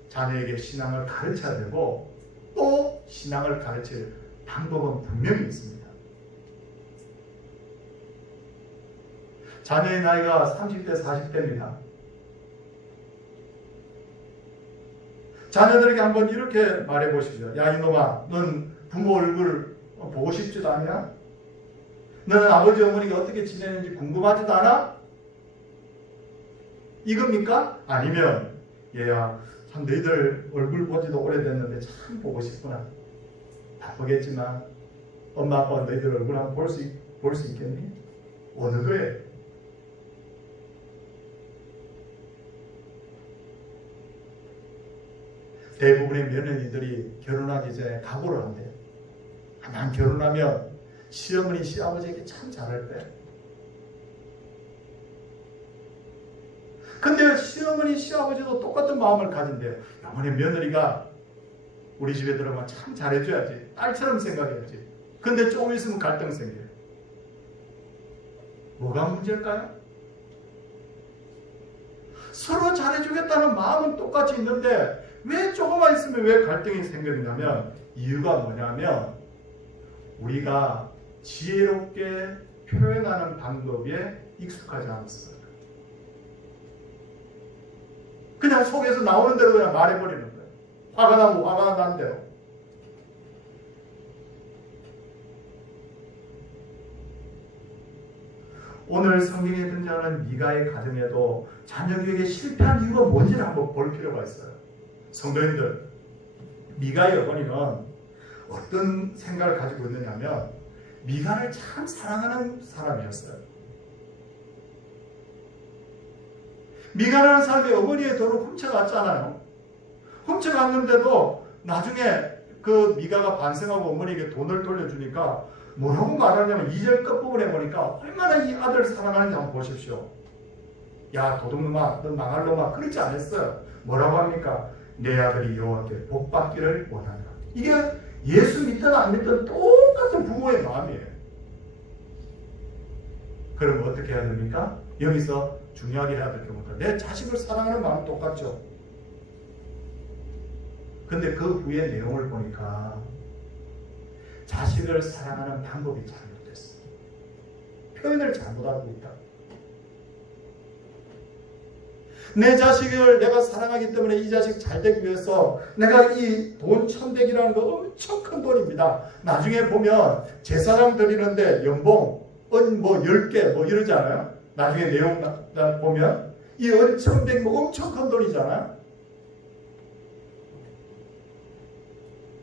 자녀에게 신앙을 가르쳐야 되고 또 신앙을 가르칠 방법은 분명히 있습니다. 자녀의 나이가 30대, 40대입니다. 자녀들에게 한번 이렇게 말해 보십시오. 야, 이놈아, 넌 부모 얼굴 보고 싶지도 않냐? 너는 아버지 어머니가 어떻게 지내는지 궁금하지도 않아? 이겁니까? 아니면 얘야, 참 너희들 얼굴 보지도 오래됐는데 참 보고 싶구나. 바쁘겠지만 엄마 아빠가 너희들 얼굴 한번 볼 수 있겠니? 어느 거예요? 대부분의 며느리들이 결혼하기 전에 각오를 한대요. 난 결혼하면 시어머니, 시아버지에게 참 잘할 거야. 근데 시어머니, 시아버지도 똑같은 마음을 가진대요. 어머니 며느리가 우리 집에 들어가면 참 잘해줘야지. 딸처럼 생각해야지. 근데 조금 있으면 갈등 생겨요. 뭐가 문제일까요? 서로 잘해주겠다는 마음은 똑같이 있는데 왜 조금만 있으면 왜 갈등이 생기냐면 이유가 뭐냐면 우리가 지혜롭게 표현하는 방법에 익숙하지 않았어요. 그냥 속에서 나오는 대로 그냥 말해버리는 거예요. 화가 나고 화가 난 대로. 오늘 성경에 등장하는 미가의 가정에도 자녀교육에 실패한 이유가 뭔지를 한번 볼 필요가 있어요. 성도님들, 미가의 어머니는 어떤 생각을 가지고 있느냐면 미가를 참 사랑하는 사람이었어요. 미가라는 사람이 어머니의 돈을 훔쳐갔잖아요. 훔쳐갔는데도 나중에 그 미가가 반성하고 어머니에게 돈을 돌려주니까 뭐라고 말하냐면 2절 끝부분에 보니까 얼마나 이 아들을 사랑하는지 한번 보십시오. 야, 도둑놈아, 너 망할 놈아, 그렇지 않았어요. 뭐라고 합니까? 내 아들이 여호와께 복받기를 원한다. 이게 예수 믿든 안 믿든 똑같은 부모의 마음이에요. 그럼 어떻게 해야 됩니까? 여기서 중요하게 해야 될 경우가 내 자식을 사랑하는 마음 똑같죠. 근데 그 후의 내용을 보니까 자식을 사랑하는 방법이 잘못됐어. 표현을 잘못하고 있다. 내 자식을 내가 사랑하기 때문에 이 자식 잘 되기 위해서 내가 이 돈 1,100이라는 거 엄청 큰 돈입니다. 나중에 보면 제사장 드리는데 연봉 뭐 10개 뭐 이러지 않아요? 나중에 내용 보면 이 1,100 뭐 엄청 큰 돈이잖아요.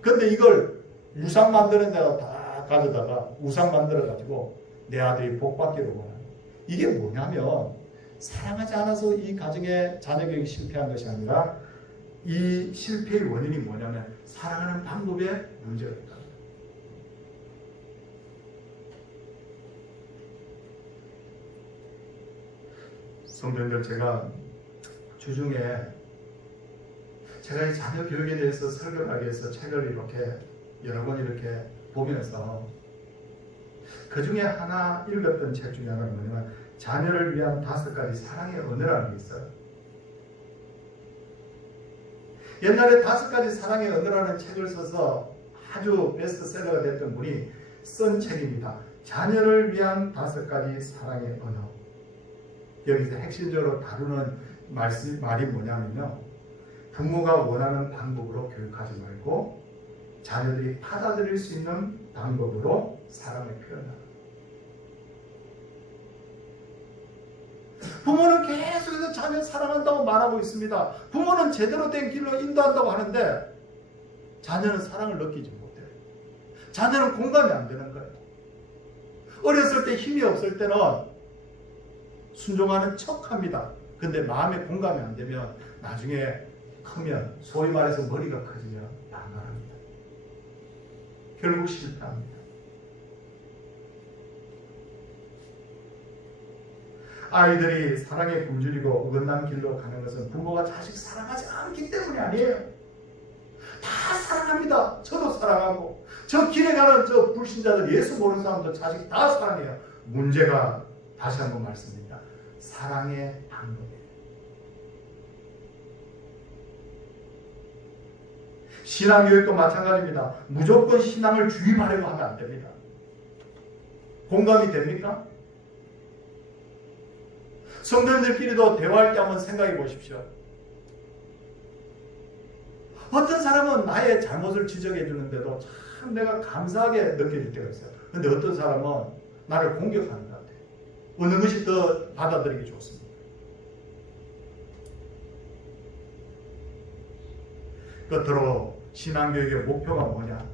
근데 이걸 우상 만드는 데가 다 가져다가 우상 만들어가지고 내 아들이 복받기를 원하는. 이게 뭐냐면 사랑하지 않아서 이 가정의 자녀교육이 실패한 것이 아니라 이 실패의 원인이 뭐냐면 사랑하는 방법에 문제가 있다. 성도님들, 제가 주중에 제가 이 자녀 교육에 대해서 설교를 하기 위해서 책을 이렇게 여러 권 이렇게 보면서 그 중에 하나 읽었던 책 중에 하나는 뭐냐면 자녀를 위한 5가지 사랑의 언어라는 게 있어요. 옛날에 5가지 사랑의 언어라는 책을 써서 아주 베스트셀러가 됐던 분이 쓴 책입니다. 자녀를 위한 5가지 사랑의 언어. 여기서 핵심적으로 다루는 말이 뭐냐면요, 부모가 원하는 방법으로 교육하지 말고 자녀들이 받아들일 수 있는 방법으로 사랑을 표현하라. 부모는 계속해서 자녀 사랑한다고 말하고 있습니다. 부모는 제대로 된 길로 인도한다고 하는데 자녀는 사랑을 느끼지 못해요. 자녀는 공감이 안 되는 거예요. 어렸을 때 힘이 없을 때는 순종하는 척합니다. 근데 마음에 공감이 안 되면 나중에 크면 소위 말해서 머리가 커지면 반감합니다. 결국 실패합니다. 아이들이 사랑에 굶주리고 어긋난 길로 가는 것은 부모가 자식 사랑하지 않기 때문이 아니에요. 다 사랑합니다. 저도 사랑하고 저 길에 가는 저 불신자들, 예수 모르는 사람들 자식 다 사랑해요. 문제가 다시 한번 말씀드립니다. 사랑의 방법이에요. 신앙교육도 마찬가지입니다. 무조건 신앙을 주입하려고 하면 안 됩니다. 공감이 됩니까? 성도님들끼리도 대화할 때 한번 생각해 보십시오. 어떤 사람은 나의 잘못을 지적해 주는데도 참 내가 감사하게 느껴질 때가 있어요. 근데 어떤 사람은 나를 공격하는 것 같아요. 어느 것이 더 받아들이기 좋습니다. 끝으로 신앙교육의 목표가 뭐냐?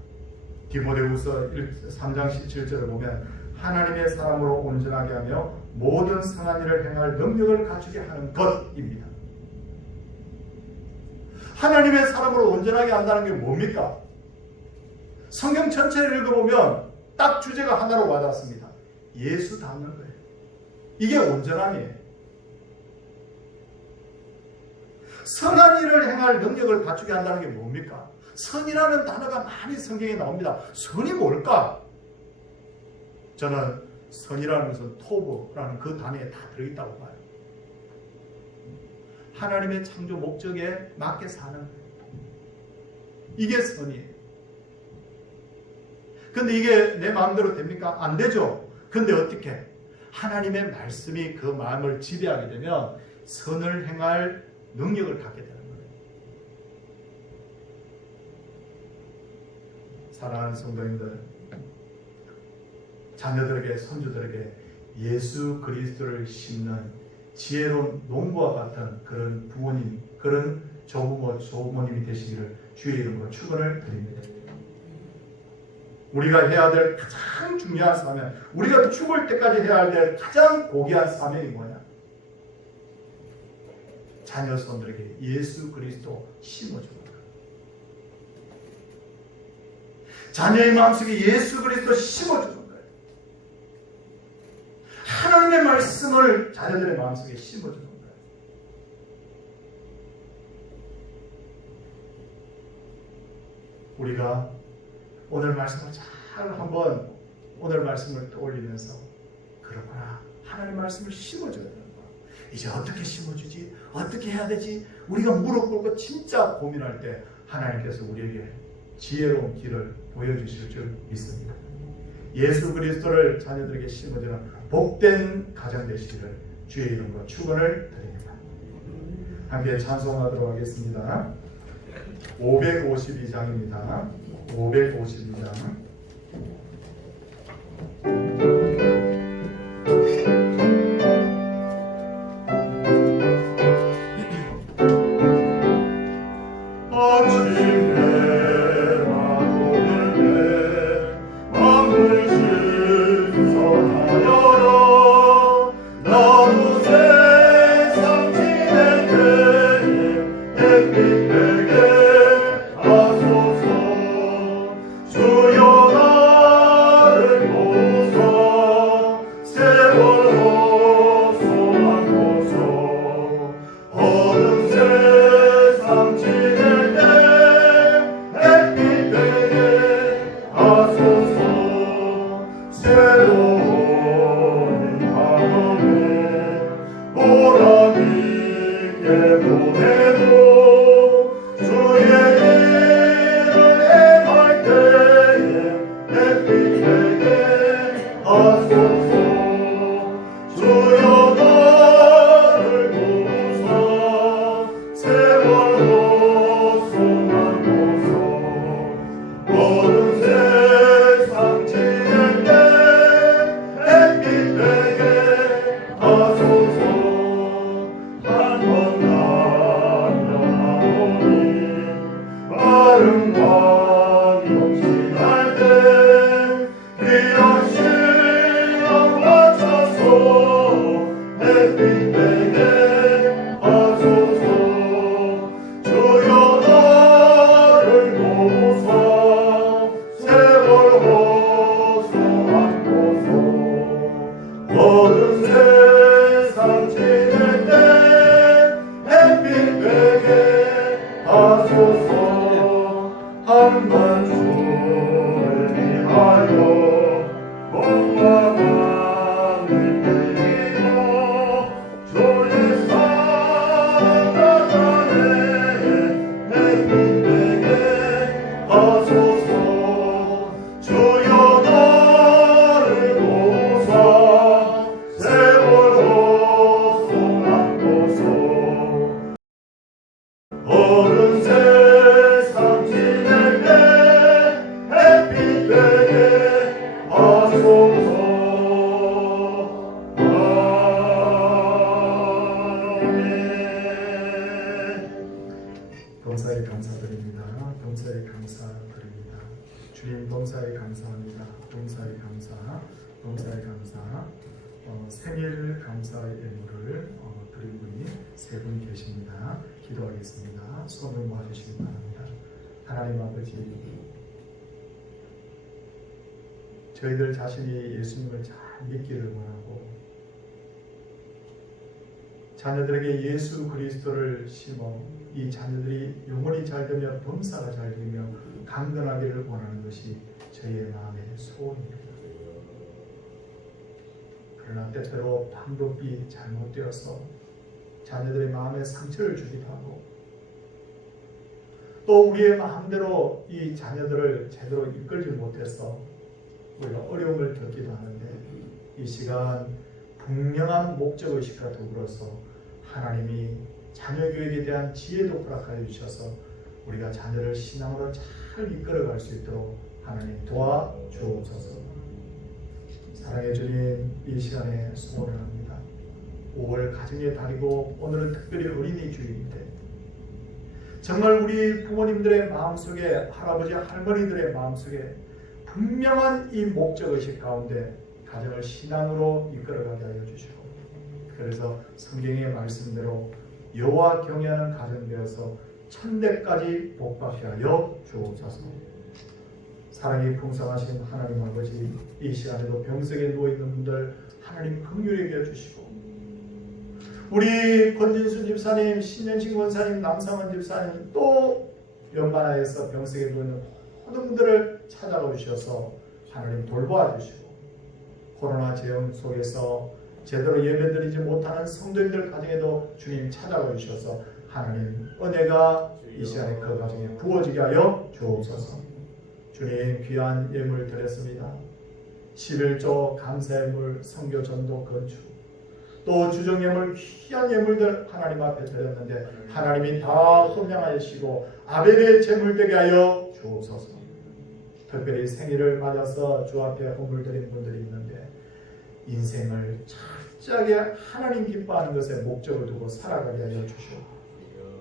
디모데후서 3장 17절을 보면 하나님의 사람으로 온전하게 하며 모든 선한 일을 행할 능력을 갖추게 하는 것입니다. 하나님의 사람으로 온전하게 한다는 게 뭡니까? 성경 전체를 읽어보면 딱 주제가 하나로 와닿습니다. 예수 닮는 거예요. 이게 온전함이에요. 선한 일을 행할 능력을 갖추게 한다는 게 뭡니까? 선이라는 단어가 많이 성경에 나옵니다. 선이 뭘까? 저는 선이라는 것은 토브라는 그 단어에 다 들어있다고 봐요. 하나님의 창조 목적에 맞게 사는 거예요. 이게 선이에요. 근데 이게 내 마음대로 됩니까? 안 되죠. 근데 어떻게? 하나님의 말씀이 그 마음을 지배하게 되면 선을 행할 능력을 갖게 되는 거예요. 사랑하는 성도님들, 자녀들에게, 손주들에게 예수 그리스도를 심는 지혜로운 농부와 같은 그런 부모님, 그런 조부모, 조부모님이 되시기를 주의 이름으로 축원을 드립니다. 우리가 해야 될 가장 중요한 사명, 우리가 죽을 때까지 해야 될 가장 고귀한 사명이 뭐냐? 자녀 손들에게 예수 그리스도 심어주는 거예요. 자녀의 마음속에 예수 그리스도 심어주는 거예요. 하나님의 말씀을 자녀들의 마음속에 심어주는 거예요. 우리가 오늘 말씀을 잘 한번 오늘 말씀을 떠올리면서 그렇구나, 하나님 말씀을 심어줘야 되는 거야. 이제 어떻게 심어주지? 어떻게 해야 되지? 우리가 무릎 꿇고 진짜 고민할 때 하나님께서 우리에게 지혜로운 길을 보여주실 줄 믿습니다. 예수 그리스도를 자녀들에게 심어주는 복된 가정 되시기를 주의 이름으로 축원을 드립니다. 함께 찬송하도록 하겠습니다. 552장입니다. 552장. 보람있게 보내도 주의 세상 지낼 때 햇빛 되게 하소서. 범사에 감사드립니다. 범사에 감사드립니다. 주님 범사에 감사합니다. 범사에 감사, 범사에 감사. 생일 감사의 예물을 드리는 분이 세 분 계십니다. 기도하겠습니다. 손을 모아주시기 바랍니다. 하나님 아버지, 저희들 자신이 예수님을 잘 믿기를 원하고 자녀들에게 예수 그리스도를 심어 이 자녀들이 영혼이 잘 되며 범사가 잘 되며 강건하기를 원하는 것이 저희의 마음의 소원입니다. 그러나 때때로 방법이 잘못되어서 자녀들의 마음에 상처를 주기도 하고 또 우리의 마음대로 이 자녀들을 제대로 이끌지 못해서 우리가 어려움을 겪기도 하는데 이 시간 분명한 목적의식과 더불어서 하나님이 자녀교육에 대한 지혜도 허락하여 주셔서 우리가 자녀를 신앙으로 잘 이끌어갈 수 있도록 하나님 도와주옵소서. 사랑해 주님, 이 시간에 소원을 합니다. 5월 가정의 달이고 오늘은 특별히 어린이 주일인데 정말 우리 부모님들의 마음속에 할아버지 할머니들의 마음속에 분명한 이 목적의식 가운데 가정을 신앙으로 이끌어가게 하여 주시고 그래서 성경의 말씀대로 여호와 경외하는 가정 되어서 천대까지 복받게 하여 주옵소서. 사랑이 풍성하신 하나님 아버지, 이 시간에도 병석에 누워있는 분들 하나님 긍휼히 여겨주시고 우리 권진수 집사님, 신현식 원사님, 남상원 집사님 또 연반하에서 병석에 누워있는 모든 분들을 찾아가 주셔서 하나님 돌보아 주시고 코로나 재앙 속에서 제대로 예배드리지 못하는 성도님들 가정에도 주님 찾아가 주셔서 하나님 은혜가 이 시간에 그 가정에 부어지게 하여 주옵소서. 주님 귀한 예물 드렸습니다. 11조 감사예물, 선교 전도 건축 또 주정예물 귀한 예물들 하나님 앞에 드렸는데 하나님이 다 흠양하시고 아벨의 제물되게 하여 주옵소서. 특별히 생일을 맞아서 주 앞에 헌물 드리는 분들이 있는데 인생을 철저하게 하나님 기뻐하는 것에 목적을 두고 살아가게 하여 주시오.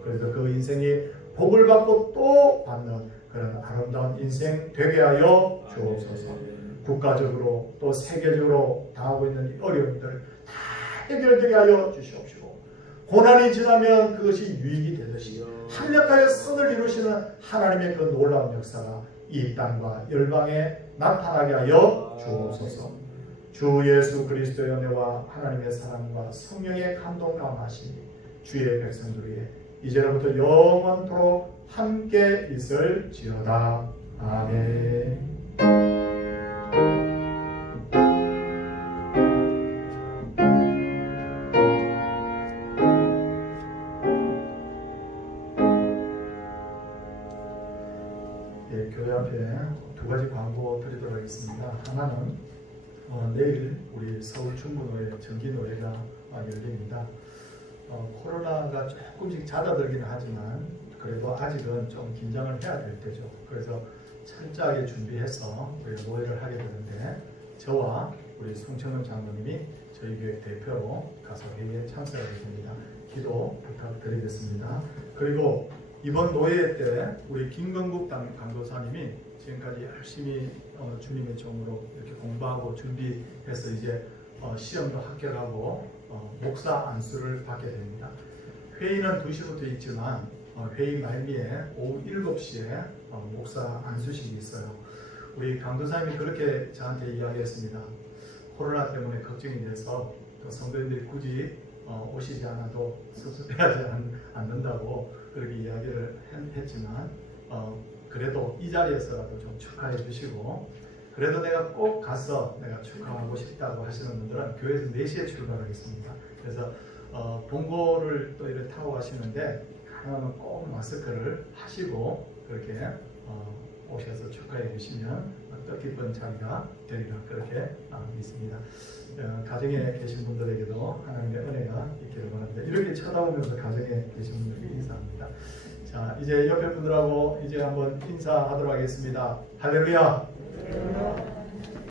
그래서 그 인생이 복을 받고 또 받는 그런 아름다운 인생 되게 하여 주옵소서. 국가적으로 또 세계적으로 당하고 있는 어려움들 다 해결되게 하여 주시옵시고 고난이 지나면 그것이 유익이 되듯이 합력하여 선을 이루시는 하나님의 그 놀라운 역사가 이 땅과 열방에 나타나게 하여 주옵소서. 주 예수 그리스도의 은혜와 하나님의 사랑과 성령의 감동 감하심이 주의 백성들에게 이제로부터 영원토록 함께 있을지어다. 아멘. 예, 교회 앞에 두 가지 광고 드리도록 하겠습니다. 하나는 내일 우리 서울 충무로에 정기노회가 열립니다. 코로나가 조금씩 잦아들기는 하지만 그래도 아직은 좀 긴장을 해야 될 때죠. 그래서 철저하게 준비해서 우리가 노회를 하게 되는데 저와 우리 송천훈 장로님이 저희 교회 대표로 가서 회의에 참석하게 됩니다. 기도 부탁드리겠습니다. 그리고 이번 노회 때 우리 김건국 강도사님이 지금까지 열심히 주님의 종으로 이렇게 공부하고 준비해서 이제 시험도 합격하고 목사 안수를 받게 됩니다. 회의는 2시부터 있지만 회의 말미에 오후 7시에 목사 안수식이 있어요. 우리 강도사님이 그렇게 저한테 이야기했습니다. 코로나 때문에 걱정이 돼서 성도님들이 굳이 오시지 않아도 섭섭해하지 않는다고 그렇게 이야기를 했지만 그래도 이 자리에서라도 좀 축하해 주시고 그래도 내가 꼭 가서 내가 축하하고 싶다고 하시는 분들은 교회에서 4시에 출발하겠습니다. 그래서 봉고를 또 이렇게 타고 가시는데 가능하면 꼭 마스크를 하시고 그렇게 오셔서 축하해 주시면 뜻깊은 자리가 되리라 그렇게 믿습니다. 가정에 계신 분들에게도 하나님의 은혜가 있기를 바랍니다. 이렇게 쳐다보면서 가정에 계신 분들에게 인사합니다. 자, 자, 이제 옆에 분들하고 이제 한번 인사하도록 하겠습니다. 할렐루야.